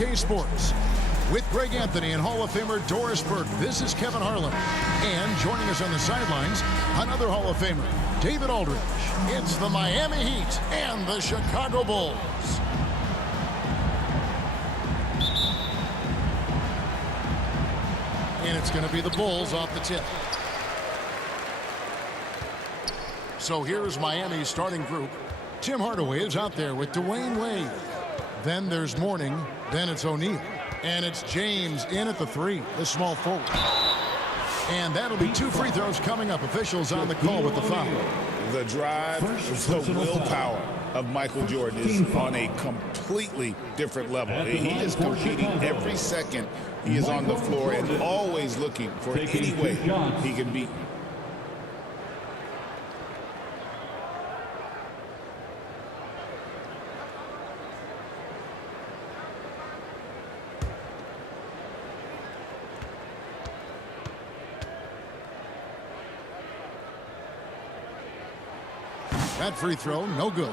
NBA2K Sports. With Greg Anthony and Hall of Famer Doris Burke, this is Kevin Harlan. And joining us on the sidelines, another Hall of Famer, David Aldridge. It's the Miami Heat and the Chicago Bulls. And it's going to be the Bulls off the tip. So here's Miami's starting group. Tim Hardaway is out there with Dwayne Wade. Then there's Mourning. Then it's O'Neal. And it's James in at the three, the small forward. And that'll be 2 free throws coming up. Officials on the call with the foul. The drive, the willpower of Michael Jordan is on a completely different level. He is competing every second he is on the floor and always looking for any way he can beat. That free throw, no good.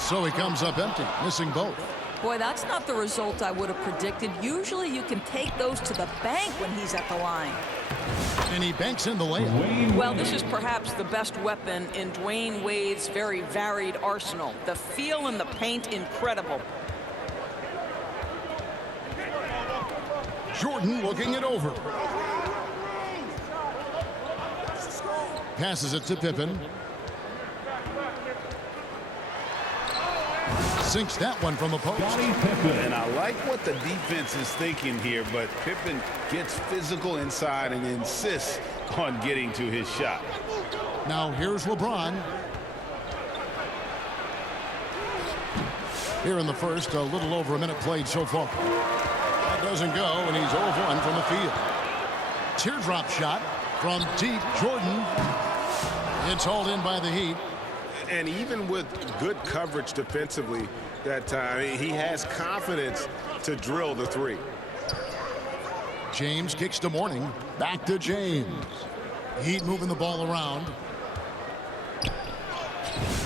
So he comes up empty, missing both. Boy, that's not the result I would have predicted. Usually you can take those to the bank when he's at the line. And he banks in the layup. Well, this is perhaps the best weapon in Dwayne Wade's very varied arsenal. The feel in the paint, incredible. Jordan looking it over. Passes it to Pippen. Sinks that one from the post. And I like what the defense is thinking here, but Pippen gets physical inside and insists on getting to his shot. Now here's LeBron. Here in the first, a little over a minute played so far. That doesn't go, and he's 0 of 1 from the field. Teardrop shot from deep. Jordan. It's hauled in by the Heat. And even with good coverage defensively that time, he has confidence to drill the three. James kicks to Mourning. Back to James. Heat moving the ball around.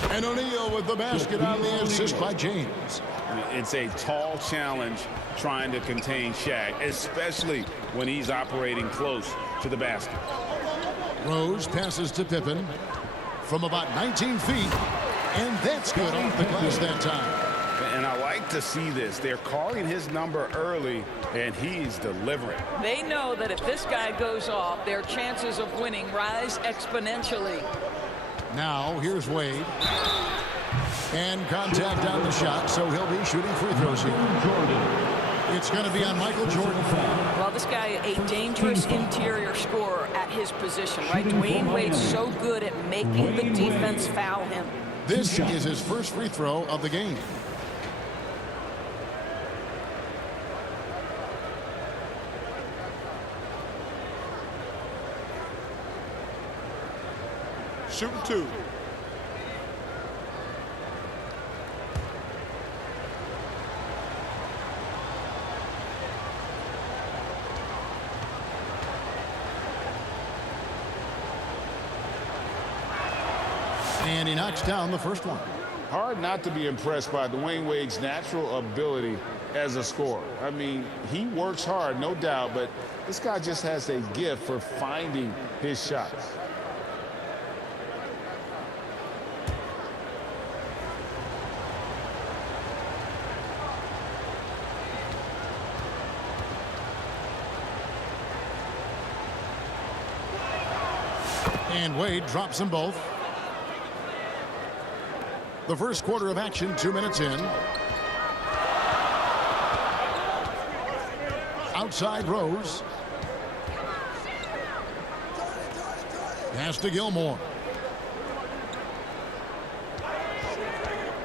And O'Neal with the basket on the assist by James. It's a tall challenge trying to contain Shaq, especially when he's operating close to the basket. Rose passes to Pippen from about 19 feet, and that's good off the glass that time. And I like to see this. They're calling his number early, and he's delivering. They know that if this guy goes off, their chances of winning rise exponentially. Now, here's Wade. And contact on the shot, so he'll be shooting free throws here. It's going to be on Michael Jordan. Well, this guy, a dangerous interior scorer at his position, right? Dwayne Wade's so good at making the defense foul him. This is his first free throw of the game. Shooting 2. And he knocks down the first one. Hard not to be impressed by Dwayne Wade's natural ability as a scorer. I mean, he works hard, no doubt, but this guy just has a gift for finding his shots. And Wade drops them both. The first quarter of action, 2 minutes in. Outside Rose. Pass to Gilmore.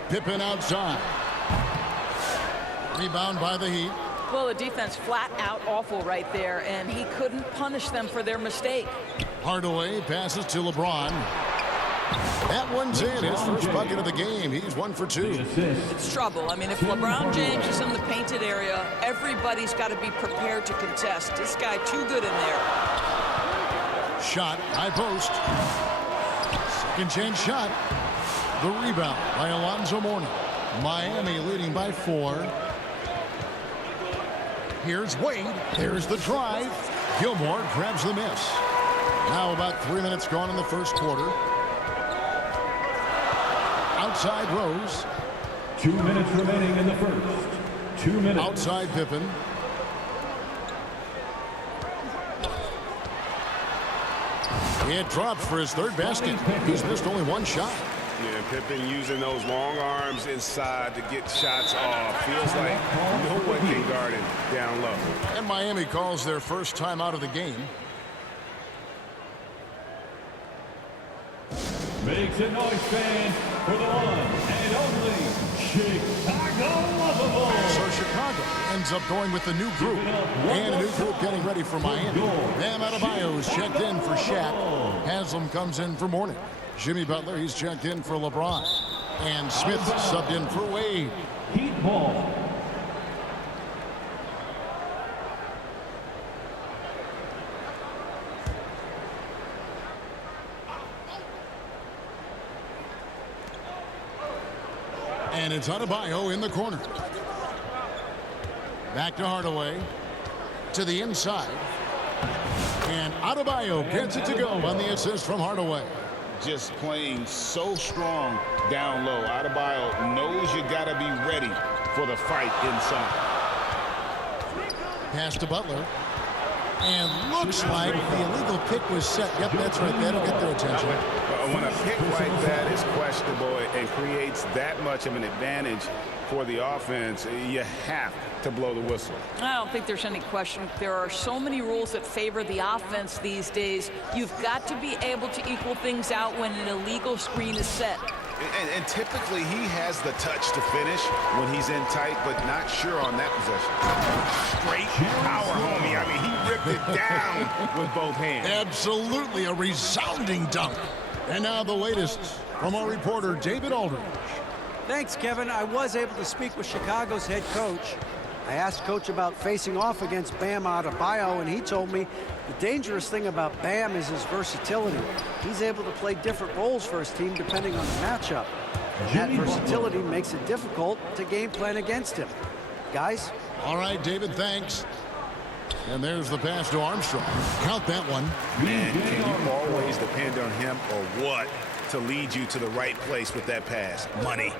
Pippen outside. Rebound by the Heat. Well, the defense flat out awful right there, and he couldn't punish them for their mistake. Hardaway passes to LeBron. That one's in. His first bucket of the game. He's 1 for 2. It's trouble. I mean, if LeBron James is in the painted area, everybody's got to be prepared to contest. This guy too good in there. Shot, high post. Second chance shot. The rebound by Alonzo Mourning. Miami leading by 4. Here's Wade. There's the drive. Gilmore grabs the miss. Now about 3 minutes gone in the first quarter. Outside Rose. 2 minutes remaining in the first. 2 minutes. Outside Pippen. It drops for his third basket. He's missed only one shot. Yeah, Pippen using those long arms inside to get shots off. Feels like no one can guard him down low. And Miami calls their first time out of the game. Make some noise, fans, for the one and only Chicago Lovable. So Chicago ends up going with the new group. And a new group getting ready for Miami. Bam Adebayo is checked in for Shaq. Haslam comes in for Mourning. Jimmy Butler, he's checked in for LeBron. And Smith subbed in for Wade. Heat ball. And it's Adebayo in the corner. Back to Hardaway. To the inside. And Adebayo gets it to go on the assist from Hardaway. Just playing so strong down low. Adebayo knows you got to be ready for the fight inside. Pass to Butler. And looks like the illegal pick was set. Yep, that's right. That'll get their attention. When a pick like that is questionable and creates that much of an advantage for the offense, you have to blow the whistle. I don't think there's any question. There are so many rules that favor the offense these days. You've got to be able to equal things out when an illegal screen is set. And typically he has the touch to finish when he's in tight, but not sure on that possession. Straight power, homie. I mean, he ripped it down with both hands. Absolutely a resounding dunk. And now the latest from our reporter, David Aldridge. Thanks, Kevin. I was able to speak with Chicago's head coach. I asked Coach about facing off against Bam Adebayo, and he told me the dangerous thing about Bam is his versatility. He's able to play different roles for his team depending on the matchup. And that versatility makes it difficult to game plan against him. Guys? All right, David, thanks. And there's the pass to Armstrong. Count that one. Man, can you always depend on him or what to lead you to the right place with that pass? Money.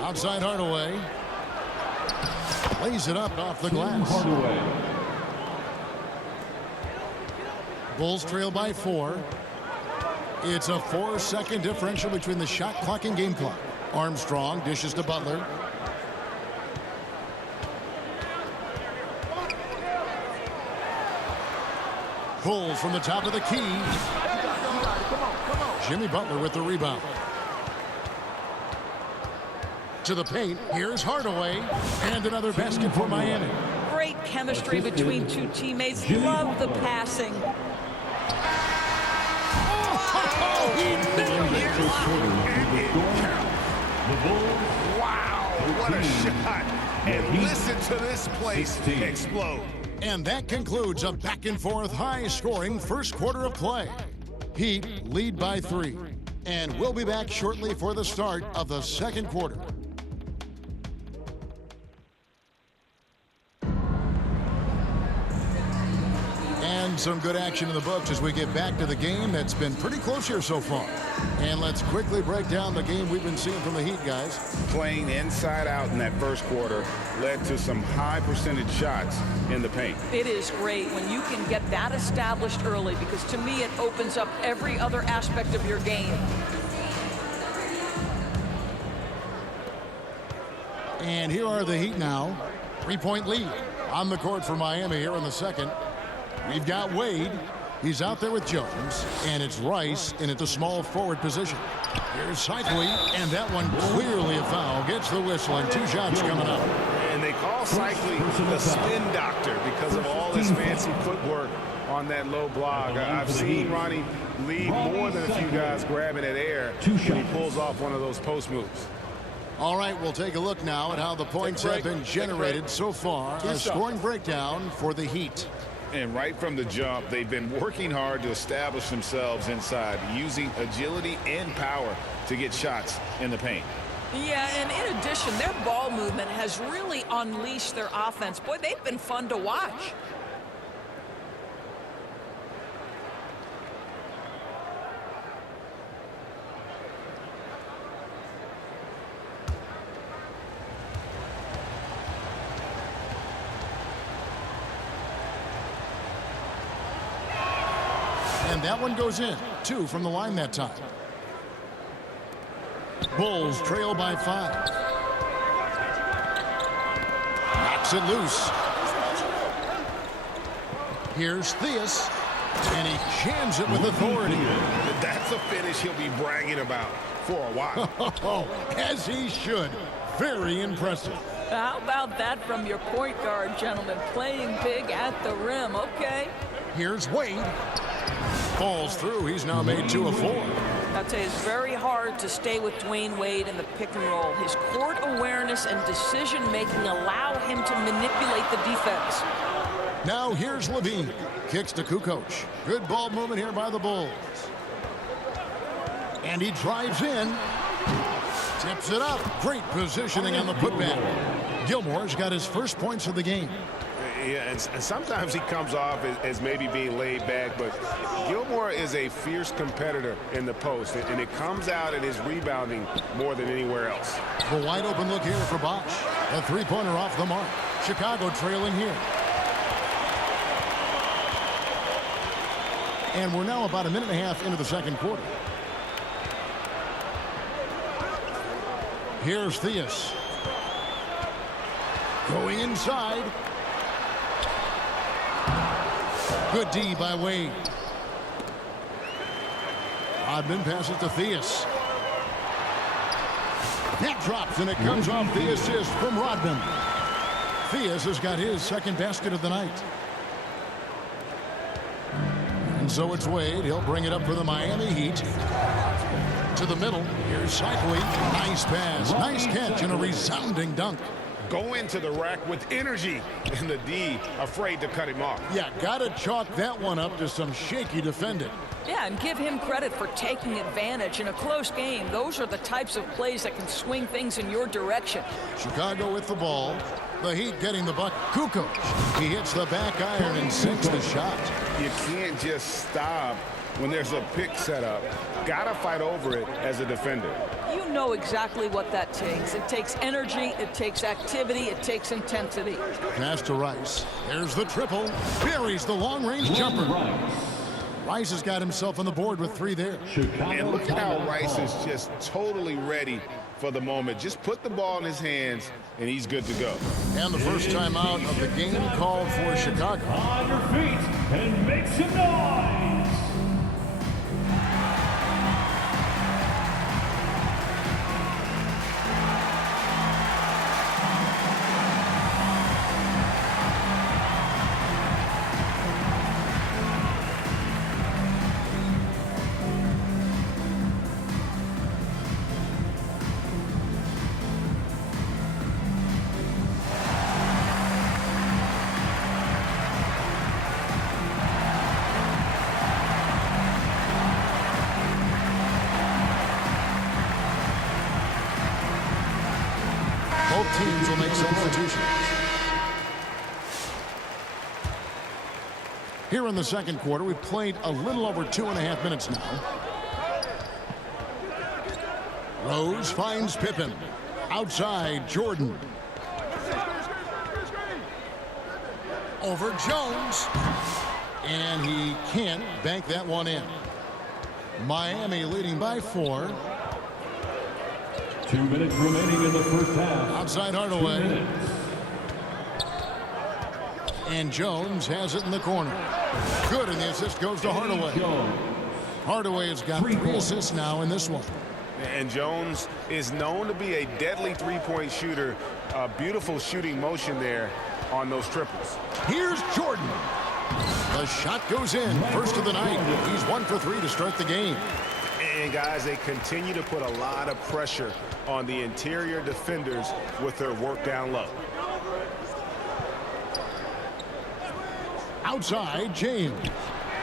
Outside Hardaway. Lays it up off the glass. Bulls trail by 4. It's a 4-second differential between the shot clock and game clock. Armstrong dishes to Butler. Pulls from the top of the key. Jimmy Butler with the rebound. To the paint. Here's Hardaway. And another basket for Miami. Great chemistry between two teammates. Love the passing. Oh, he nailed it. Wow, what a shot. And listen to this place explode. And that concludes a back-and-forth, high-scoring first quarter of play. Heat lead by 3. And we'll be back shortly for the start of the second quarter. And some good action in the books as we get back to the game that's been pretty close here so far. And let's quickly break down the game we've been seeing from the Heat, guys. Playing inside out in that first quarter led to some high percentage shots in the paint. It is great when you can get that established early, because to me it opens up every other aspect of your game. And here are the Heat now. 3-point lead on the court for Miami here in the second. We've got Wade. He's out there with Jones. And it's Rice in at the small forward position. Here's Cycli. And that one clearly a foul. Gets the whistle and 2 shots coming up. And they call cycling the spin doctor because of all his fancy footwork on that low block. I've seen Ronnie lead more than a few guys grabbing at air when he pulls off one of those post moves. All right, we'll take a look now at how the points have been generated so far. A scoring breakdown for the Heat. And right from the jump, they've been working hard to establish themselves inside, using agility and power to get shots in the paint. Yeah, and in addition, their ball movement has really unleashed their offense. Boy, they've been fun to watch. And that one goes in. 2 from the line that time. Bulls trail by 5. Knocks it loose. Here's Theus. And he jams it with authority. That's a finish he'll be bragging about for a while. As he should. Very impressive. How about that from your point guard, gentlemen? Playing big at the rim, okay? Here's Wade. Falls through. He's now made 2 of 4. I'll tell you, it's very hard to stay with Dwayne Wade in the pick and roll. His court awareness and decision-making allow him to manipulate the defense. Now here's Levine. Kicks to Kukoc. Good ball movement here by the Bulls. And he drives in. Tips it up. Great positioning on the putback. Gilmore's got his first points of the game. Yeah, and sometimes he comes off as maybe being laid back, but Gilmore is a fierce competitor in the post, and it comes out in his rebounding more than anywhere else. The wide open look here for Bosch. A three-pointer off the mark. Chicago trailing here. And we're now about a minute and a half into the second quarter. Here's Theus. Going inside. Good D by Wade. Rodman passes to Theus. That drops, and it comes off the assist from Rodman. Theus has got his second basket of the night. And so it's Wade. He'll bring it up for the Miami Heat. To the middle. Here's Cycli. Nice pass. Nice catch and a resounding dunk. Go into the rack with energy, and the D afraid to cut him off. Yeah, gotta chalk that one up to some shaky defending. Yeah, and give him credit for taking advantage in a close game. Those are the types of plays that can swing things in your direction. Chicago with the ball. The Heat getting the buck. Kukoc. He hits the back iron and sinks the shot. You can't just stop when there's a pick set up. Gotta fight over it as a defender. You know exactly what that takes. It takes energy, it takes activity, it takes intensity. Pass to Rice. There's the triple. Buries the long-range jumper. Rice has got himself on the board with 3 there. And look at how Rice is just totally ready for the moment. Just put the ball in his hands, and he's good to go. And the first time out of the game called for Chicago. On your feet and make some noise. Both teams will make substitutions. Here in the second quarter, we've played a little over 2.5 minutes now. Rose finds Pippen. Outside, Jordan. Over Jones. And he can't bank that one in. Miami leading by 4. 2 minutes remaining in the first half. Outside Hardaway. And Jones has it in the corner. Good, and the assist goes to Hardaway. Hardaway has got 3 assists now in this one. And Jones is known to be a deadly three-point shooter. A beautiful shooting motion there on those triples. Here's Jordan. The shot goes in. First of the night. He's 1 for 3 to start the game. And guys, they continue to put a lot of pressure on the interior defenders with their work down low. Outside, James.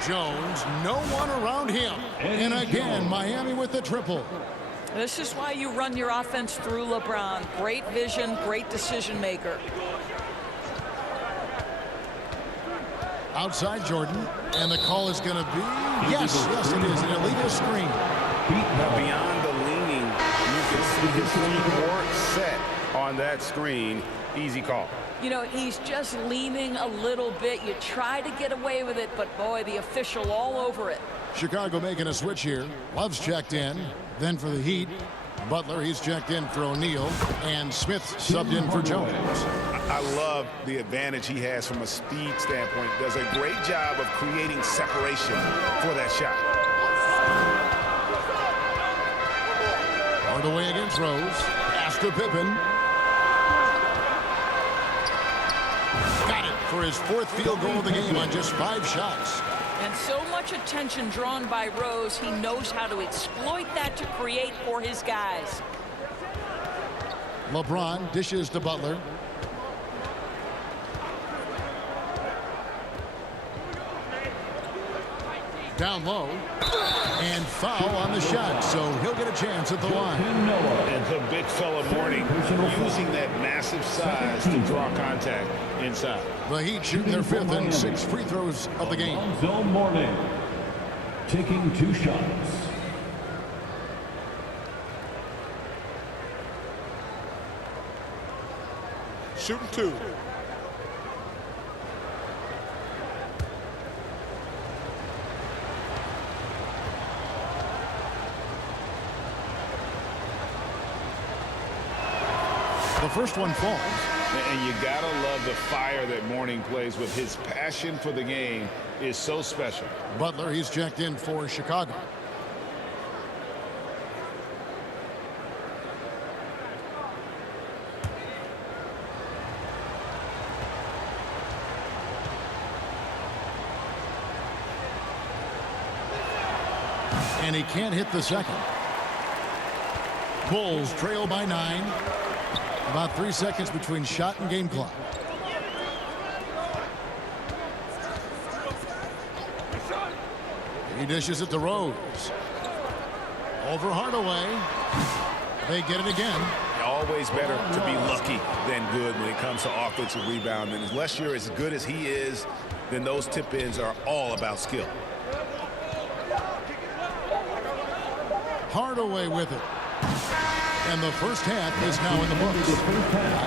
Jones, no one around him. And again, Miami with the triple. This is why you run your offense through LeBron. Great vision, great decision maker. Outside Jordan, and the call is going to be, yes, it is, an illegal screen. Now, beyond the leaning, you can see his feet weren't set on that screen. Easy call. You know, he's just leaning a little bit. You try to get away with it, but boy, the official all over it. Chicago making a switch here. Love's checked in. Then for the Heat, Butler, he's checked in for O'Neal, and Smith subbed in for Jones. I love the advantage he has from a speed standpoint. Does a great job of creating separation for that shot. Hardaway against Rose. Pass to Pippen. Got it for his 4th field goal of the game on just 5 shots. And so much attention drawn by Rose. He knows how to exploit that to create for his guys. LeBron dishes to Butler. Down low. And foul on the shot, so he'll get a chance at the line. And the big fella Mourning using that massive size to draw contact inside. The Heat shooting their 5th and 6th free throws of the game. Alonzo Mourning taking 2 shots. Shooting 2. The first one falls. And you gotta love the fire that Mourning plays with. His passion for the game is so special. Butler, he's checked in for Chicago. And he can't hit the second. Bulls trail by 9. About 3 seconds between shot and game clock. He dishes it to Rose. Over Hardaway. They get it again. Always better to be lucky than good when it comes to offensive rebound. And unless you're as good as he is, then those tip-ins are all about skill. Hardaway with it. And the first half is now in the books.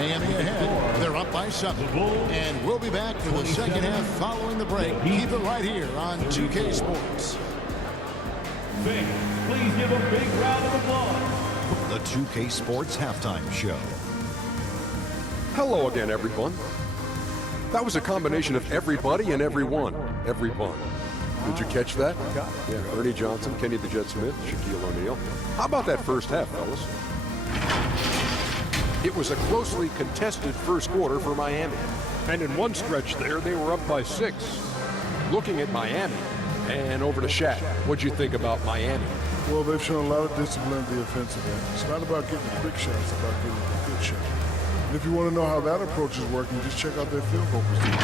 Miami ahead. They're up by 7. And we'll be back for the second half following the break. Keep it right here on 2K Sports. Fans, please give a big round of applause. The 2K Sports Halftime Show. Hello again, everyone. That was a combination of everybody and everyone. Everyone. Did you catch that? Yeah, Ernie Johnson, Kenny the Jet Smith, Shaquille O'Neal. How about that first half, fellas? It was a closely contested first quarter for Miami. And in one stretch there, they were up by 6. Looking at Miami, and over to Shaq. What'd you think about Miami? Well, they've shown a lot of discipline at the offensive end. It's not about getting the quick shots, it's about getting the good shot. And if you want to know how that approach is working, just check out their field goal percentage.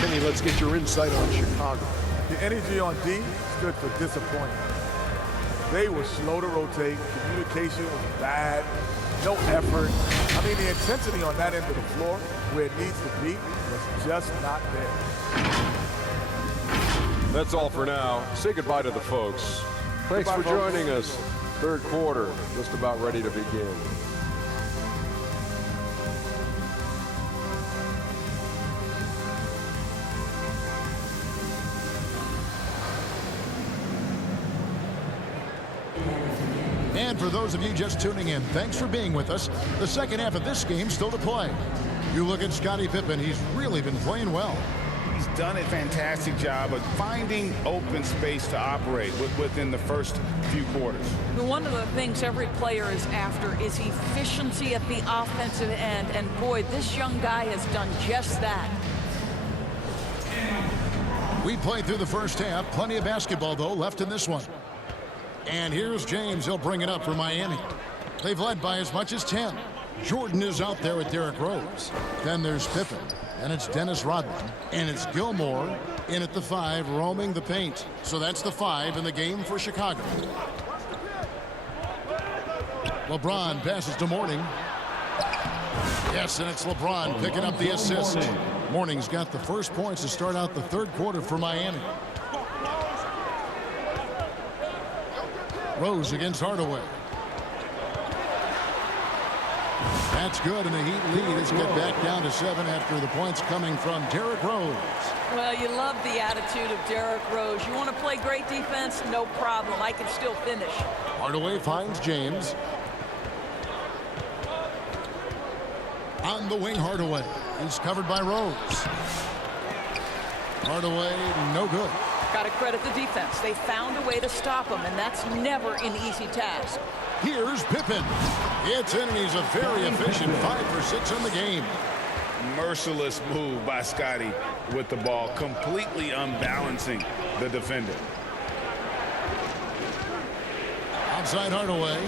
Kenny, let's get your insight on Chicago. The energy on D stood for disappointment. They were slow to rotate. Communication was bad. No effort. I mean, the intensity on that end of the floor, where it needs to be, was just not there. That's all for now. Say goodbye to the folks. Thanks for joining us. Third quarter, just about ready to begin. And for those of you just tuning in, thanks for being with us. The second half of this game still to play. You look at Scottie Pippen, he's really been playing well. he's done a fantastic job of finding open space to operate within the first few quarters. One of the things every player is after is efficiency at the offensive end, and boy, this young guy has done just that. We played through the first half. Plenty of basketball, though, left in this one. And here's James. He'll bring it up for Miami. They've led by as much as 10. Jordan is out there with Derrick Rose. Then there's Pippen. And it's Dennis Rodman. And it's Gilmore in at the 5, roaming the paint. So that's the 5 in the game for Chicago. LeBron passes to Mourning. Yes, and it's LeBron picking up the assist. Mourning's got the first points to start out the third quarter for Miami. Rose against Hardaway. That's good, and the Heat lead is get back down to 7 after the points coming from Derrick Rose. Well, you love the attitude of Derrick Rose. You want to play great defense? No problem. I can still finish. Hardaway finds James. On the wing, Hardaway. He's covered by Rose. Hardaway, no good. Got to credit the defense. They found a way to stop him, and that's never an easy task. Here's Pippen. It's in, and he's a very efficient 5 for 6 on the game. Merciless move by Scotty with the ball, completely unbalancing the defender. Outside Hardaway.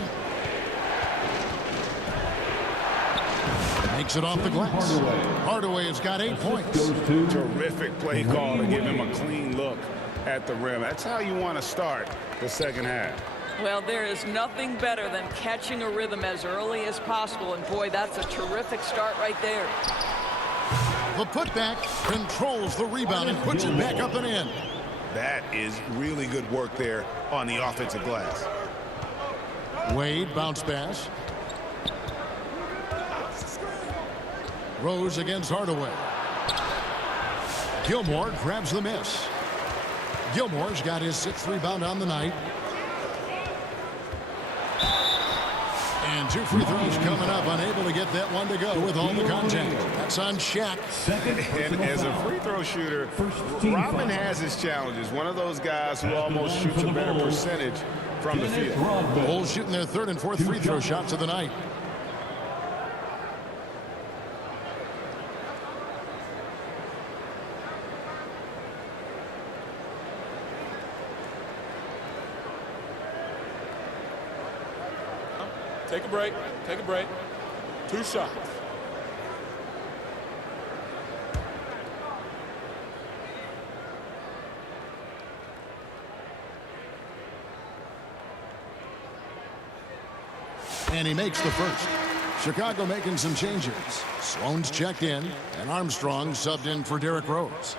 Makes it off the glass. Hardaway has got 8 points. Terrific play call to give him a clean look at the rim. That's how you want to start the second half. Well, there is nothing better than catching a rhythm as early as possible, and boy, that's a terrific start right there. The putback controls the rebound and puts it back up and in. That is really good work there on the offensive glass. Wade, bounce pass. Rose against Hardaway. Gilmore grabs the miss. Gilmore's got his 6th rebound on the night. And 2 free throws coming up, unable to get that one to go with all the contact. That's on Shaq. And as a free throw shooter, Rodman has his challenges. One of those guys who almost shoots a better percentage from the field. Bulls shooting their 3rd and 4th free throw shots of the night. Take a break. Take a break. 2 shots. And he makes the first. Chicago making some changes. Sloan's checked in, and Armstrong subbed in for Derrick Rose.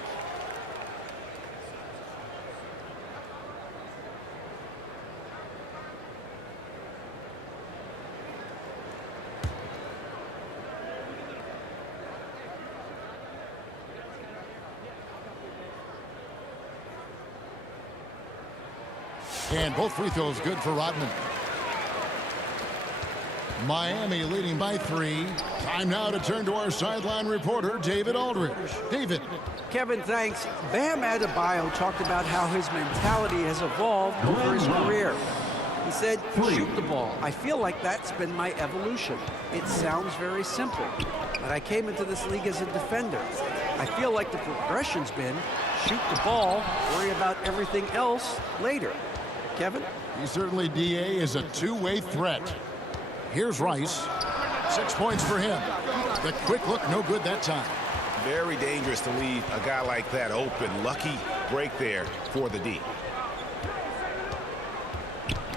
And both free throws good for Rodman. Miami leading by 3. Time now to turn to our sideline reporter, David Aldridge. David. Kevin, thanks. Bam Adebayo talked about how his mentality has evolved over his career. He said, shoot the ball. I feel like that's been my evolution. It sounds very simple, but I came into this league as a defender. I feel like the progression's been shoot the ball, worry about everything else later. Kevin? He certainly, DA, is a two-way threat. Here's Rice. 6 points for him. The quick look, no good that time. Very dangerous to leave a guy like that open. Lucky break there for the D.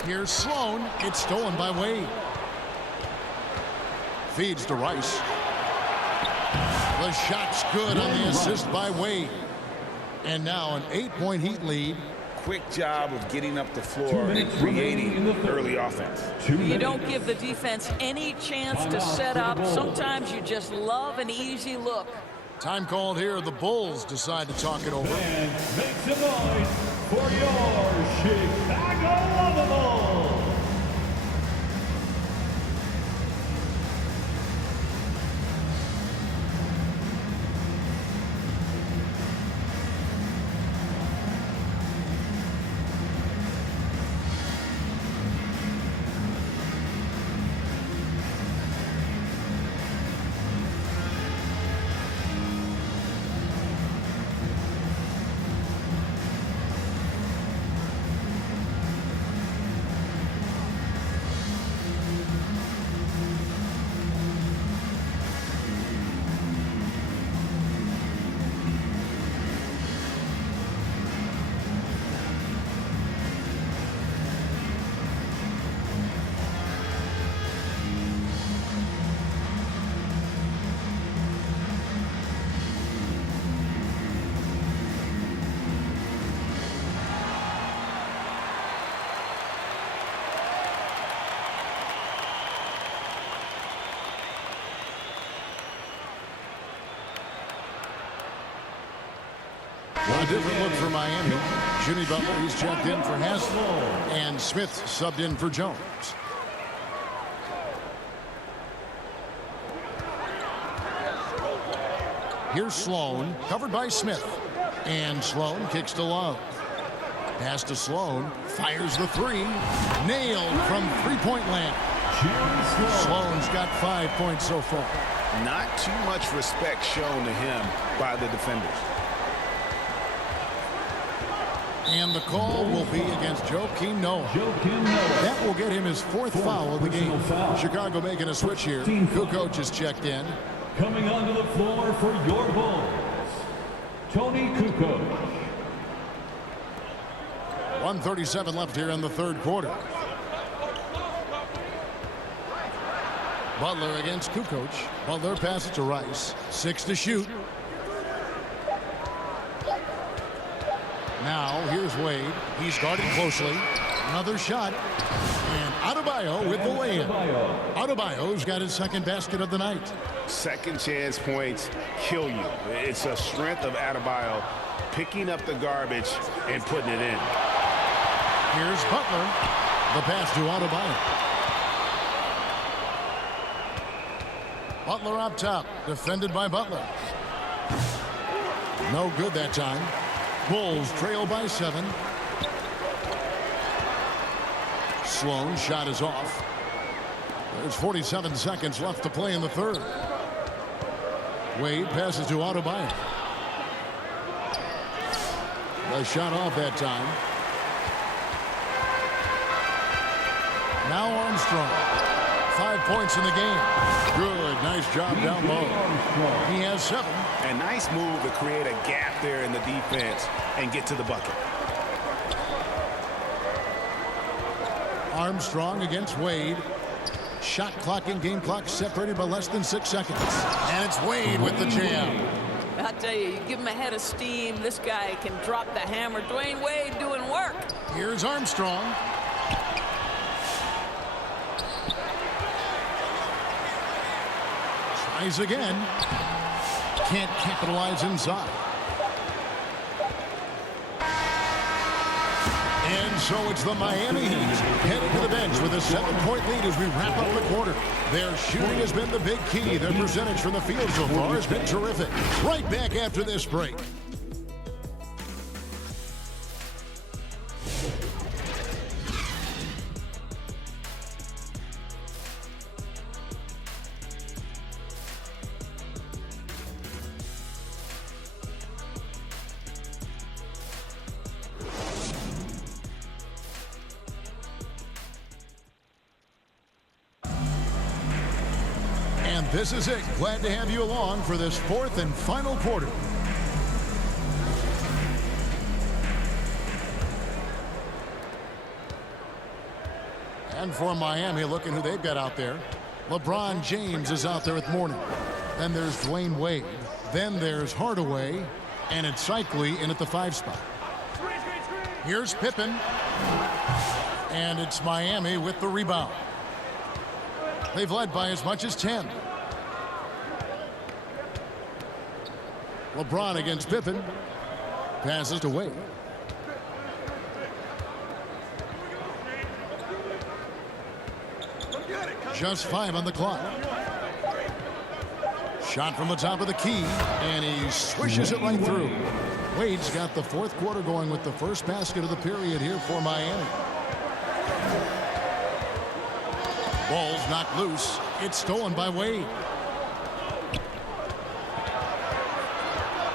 Here's Sloan. It's stolen by Wade. Feeds to Rice. The shot's good on the assist by Wade. And now an 8-point Heat lead. Quick job of getting up the floor and creating early offense. You don't give the defense any chance to set up. Sometimes you just love an easy look. Time called here. The Bulls decide to talk it over. And make some noise for your Chicago Bulls. A different look for Miami. Jimmy Butler, he's checked in for Haslem. And Smith subbed in for Jones. Here's Sloan, covered by Smith. And Sloan kicks to Love. Pass to Sloan, fires the three. Nailed from three-point land. Sloan's got 5 points so far. Not too much respect shown to him by the defenders. And the call will be against Joakim Noah. That will get him his 4th foul of the game. Chicago making a switch here. Kukoc is checked in. Coming onto the floor for your Bulls, Tony Kukoc. 1:37 left here in the third quarter. Butler against Kukoc. Butler passes to Rice. 6 to shoot. Now here's Wade. He's guarded closely. Another shot. And Adebayo with the layup. Adebayo's got his 2nd basket of the night. Second chance points kill you. It's a strength of Adebayo picking up the garbage and putting it in. Here's Butler. The pass to Adebayo. Butler up top, defended by Butler. No good that time. Bulls trail by 7. Sloan shot is off. There's 47 seconds left to play in the third. Wade passes to Adebayo. The shot off that time. Now Armstrong. 5 points in the game. Good, nice job down low. He has 7. A nice move to create a gap there in the defense and get to the bucket. Armstrong against Wade. Shot clock and game clock separated by less than 6 seconds. And it's Wade with the jam. I tell you, you give him a head of steam, this guy can drop the hammer. Dwayne Wade doing work. Here's Armstrong. Tries again. Can't capitalize inside. And so it's the Miami Heat headed to the bench with a 7-point lead as we wrap up the quarter. Their shooting has been the big key. Their percentage from the field so far has been terrific. Right back after this break. This is it. Glad to have you along for this 4th and final quarter. And for Miami, looking who they've got out there. LeBron James is out there with Mourning. Then there's Dwayne Wade. Then there's Hardaway. And it's Cycli in at the 5 spot. Here's Pippen. And it's Miami with the rebound. They've led by as much as 10. LeBron against Pippen. Passes to Wade. Just 5 on the clock. Shot from the top of the key, and he swishes it right through. Wade's got the 4th quarter going with the first basket of the period here for Miami. Ball's knocked loose. It's stolen by Wade.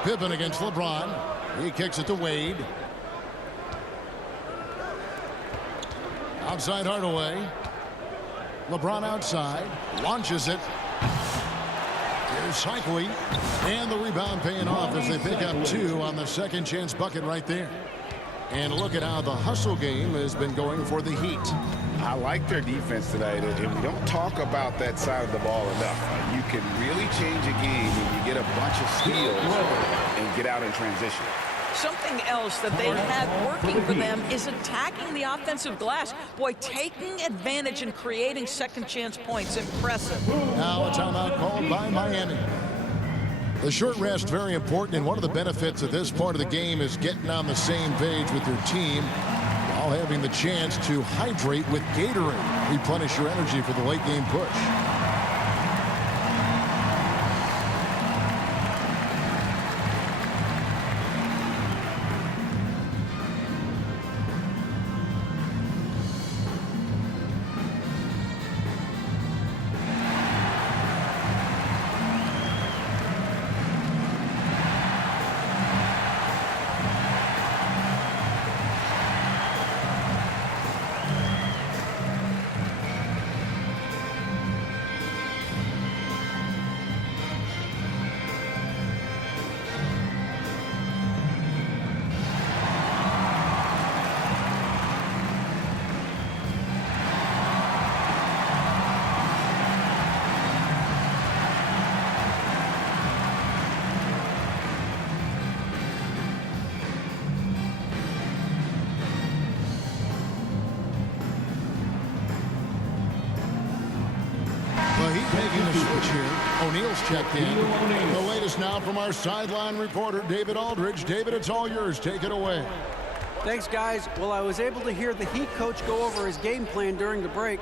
Pippen against LeBron. He kicks it to Wade. Outside Hardaway. LeBron outside. Launches it. Here's Cycli. And the rebound paying off as they pick up 2 on the 2nd chance bucket right there. And look at how the hustle game has been going for the Heat. I like their defense tonight, and we don't talk about that side of the ball enough. You can really change a game when you get a bunch of steals and get out in transition. Something else that they've had working for them is attacking the offensive glass. Boy, taking advantage and creating 2nd chance points. Impressive. Now a timeout called by Miami. The short rest, very important, and one of the benefits of this part of the game is getting on the same page with your team while having the chance to hydrate with Gatorade. Replenish your energy for the late game push. Making the switch here. O'Neal's checked in. The latest now from our sideline reporter, David Aldridge. David, it's all yours. Take it away. Thanks, guys. Well, I was able to hear the Heat coach go over his game plan during the break.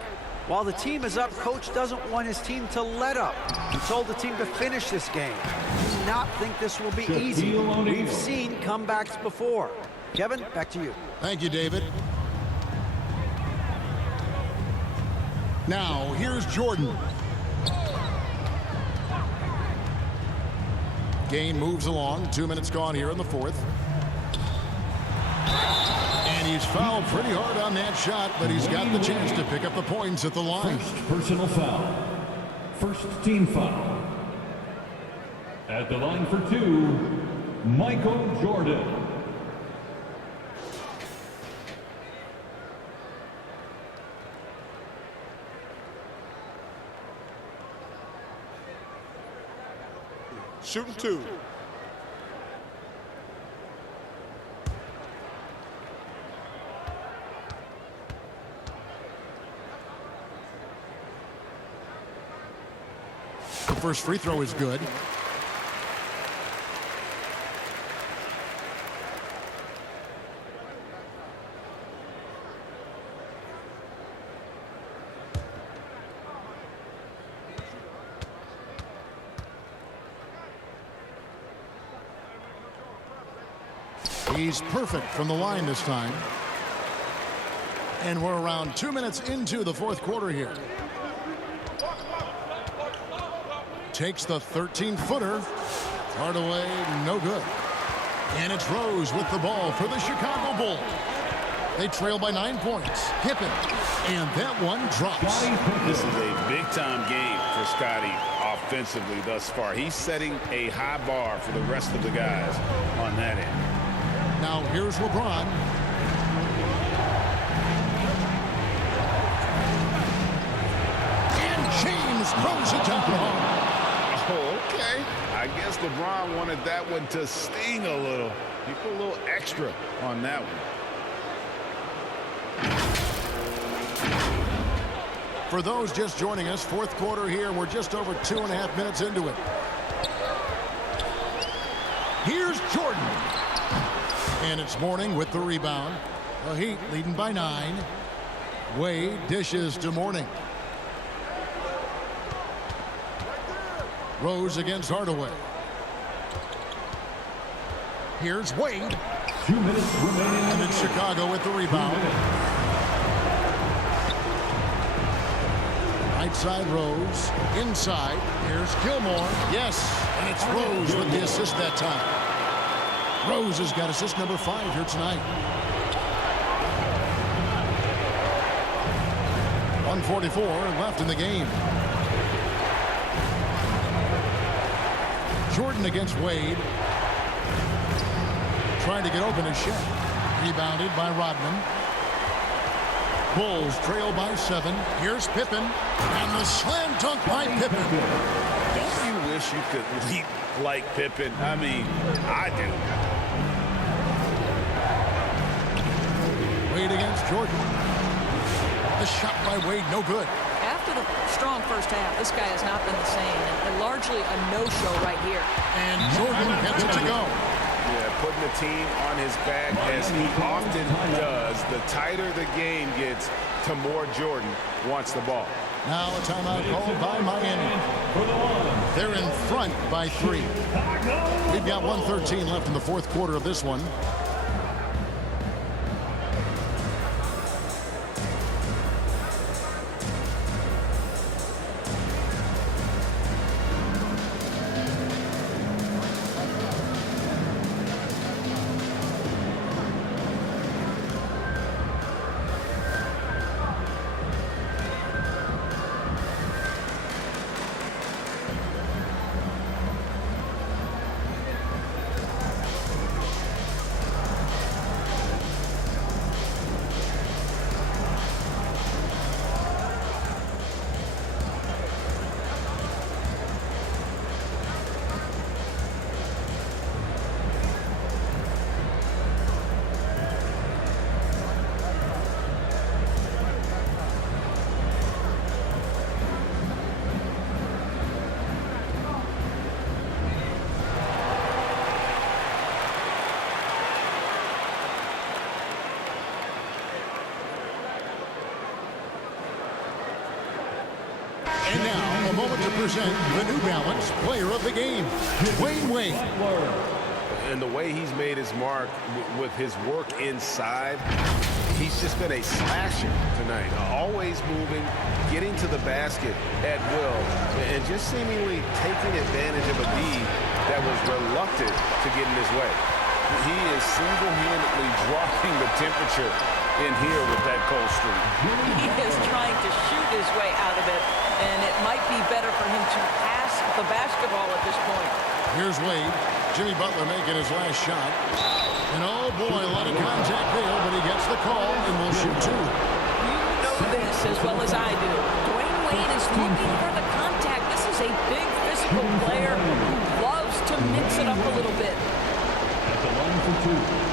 While the team is up, coach doesn't want his team to let up. He told the team to finish this game. He does not think this will be easy. We've seen comebacks before. Kevin, back to you. Thank you, David. Now, here's Jordan. Game moves along. 2 minutes gone here in the fourth. And he's fouled pretty hard on that shot, but he's got the chance to pick up the points at the line. First personal foul. First team foul. At the line for two, Michael Jordan. Shooting two. The first free throw is good. He's perfect from the line this time. And we're around 2 minutes into the fourth quarter here. Takes the 13-footer. Hardaway, no good. And it's Rose with the ball for the Chicago Bulls. They trail by 9 points. Pippen. And that one drops. This is a big-time game for Scotty offensively thus far. He's setting a high bar for the rest of the guys on that end. Now here's LeBron. And James throws it down. Oh, okay. I guess LeBron wanted that one to sting a little. He put a little extra on that one. For those just joining us, fourth quarter here. We're just over 2.5 minutes into it. Here's Jordan. And it's Mourning with the rebound. The Heat leading by 9. Wade dishes to Mourning. Rose against Hardaway. Here's Wade. 2 minutes remaining. And it's Chicago with the rebound. Right side Rose. Inside. Here's Gilmore. Yes. And it's Rose with the assist that time. Rose has got assist number 5 here tonight. 1:44 left in the game. Jordan against Wade. Trying to get open his shot. Rebounded by Rodman. Bulls trail by 7. Here's Pippen. And the slam dunk by Pippen. Don't you wish you could leap like Pippen? I mean, I do. Wade against Jordan. The shot by Wade, no good. after the strong first half, this guy has not been the same, and largely a no-show right here. And Jordan gets it to go. Yeah, putting the team on his back as he often does. The tighter the game gets, the more Jordan wants the ball. Now a timeout called by Miami. They're in front by 3. We've got 1:13 left in the fourth quarter of this one. And now, a moment to present the New Balance Player of the Game, Dwayne Wade. And the way he's made his mark with his work inside, he's just been a slasher tonight. Always moving, getting to the basket at will, and just seemingly taking advantage of a D that was reluctant to get in his way. He is single-handedly dropping the temperature in here with that cold streak. He is trying to shoot his way out of it, and it might be better for him to pass the basketball at this point. Here's Wade. Jimmy Butler making his last shot. And oh boy, a lot of contact there, but he gets the call and will shoot 2. You know this as well as I do. Dwayne Wade is looking for the contact. This is a big physical player who loves to mix it up a little bit. At the line for 2.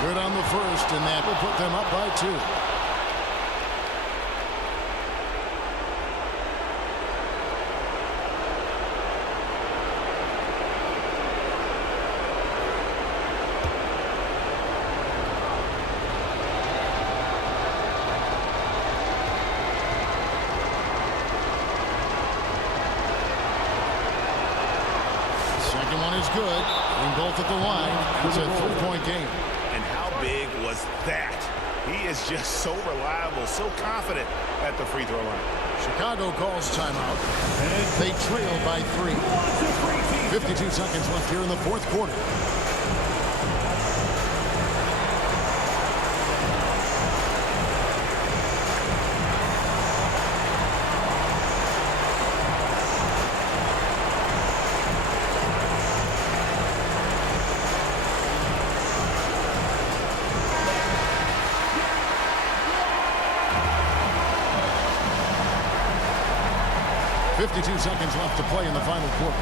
Good on the first, and that will put them up by 2. Second one is good, and both at the line. It's a 3-point game. And how big was that? He is just so reliable, so confident at the free throw line. Chicago calls timeout. They trail by 3. 52 seconds left here in the fourth quarter. .52 seconds left to play in the final quarter.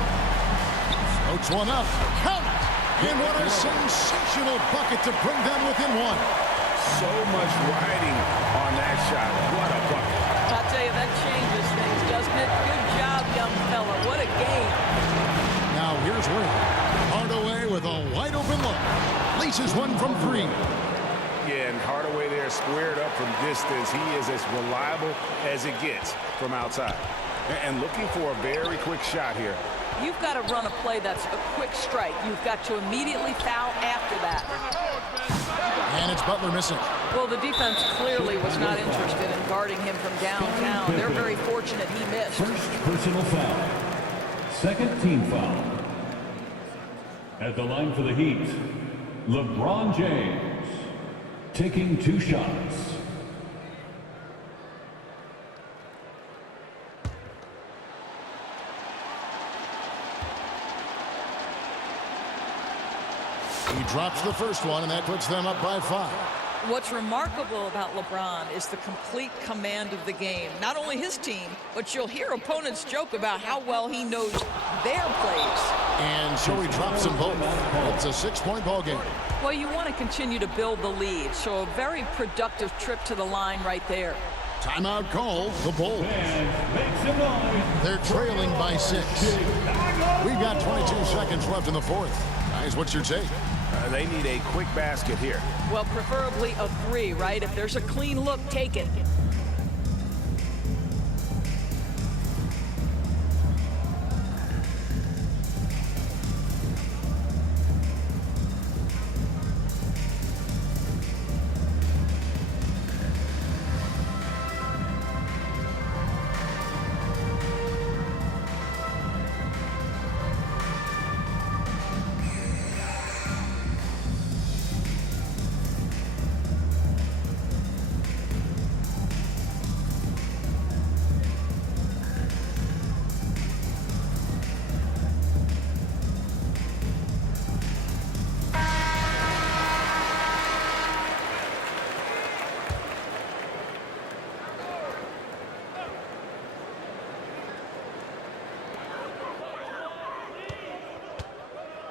Smokes one up. Count it! And what a sensational bucket to bring them within 1. So much riding on that shot. What a bucket. I'll tell you, that changes things, doesn't it? Good job, young fella. What a game. Now here's Wade. Hardaway with a wide open look. Laces one from 3. Yeah, and Hardaway there squared up from distance. He is as reliable as it gets from outside. And looking for a very quick shot here. You've got to run a play that's a quick strike. You've got to immediately foul after that. And it's Butler missing. Well, the defense clearly was not interested in guarding him from downtown. They're very fortunate he missed. First personal foul. Second team foul. At the line for the Heat, LeBron James taking 2 shots. drops the first one, and that puts them up by 5. What's remarkable about LeBron is the complete command of the game. Not only his team, but you'll hear opponents joke about how well he knows their plays. And so he drops them both. It's a 6-point ball game. Well, you want to continue to build the lead, so a very productive trip to the line right there. Timeout call, the Bulls. They're trailing by 6. We've got 22 seconds left in the fourth. Guys, what's your take? They need a quick basket here. Well, preferably a 3, right? If there's a clean look, take it.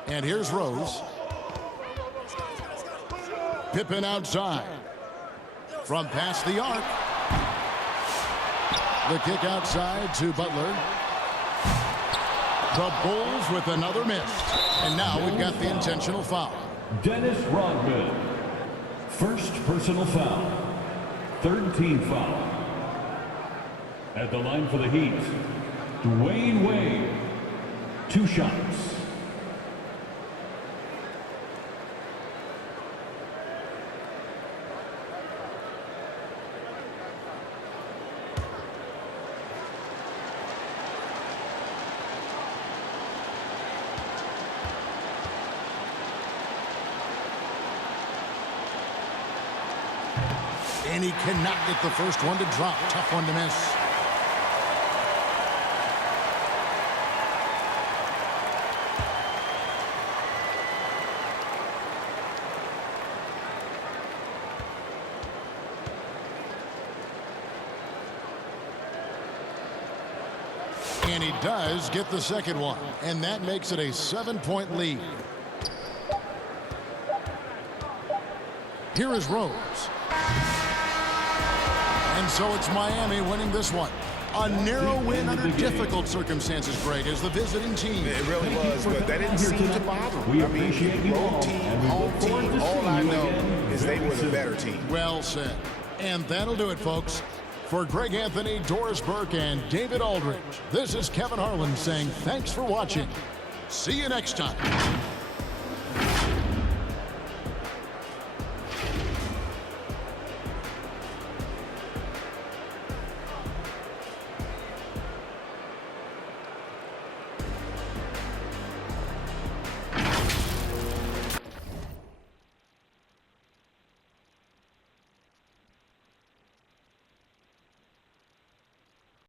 And here's Rose. Pippen outside. From past the arc. The kick outside to Butler. The Bulls with another miss. And now we've got the intentional foul. Dennis Rodman. First personal foul. Third team foul. At the line for the Heat, Dwayne Wade. 2 shots. And he cannot get the first one to drop. Tough one to miss. And he does get the second one. And that makes it a 7-point lead. Here is Rose. And so it's Miami winning this one. A narrow win under difficult circumstances, Greg, as the visiting team. It really was, but that didn't seem to bother them. I mean, road team, home team, all I know is they were the better team. Well said. And that'll do it, folks. For Greg Anthony, Doris Burke, and David Aldridge, this is Kevin Harlan saying thanks for watching. See you next time.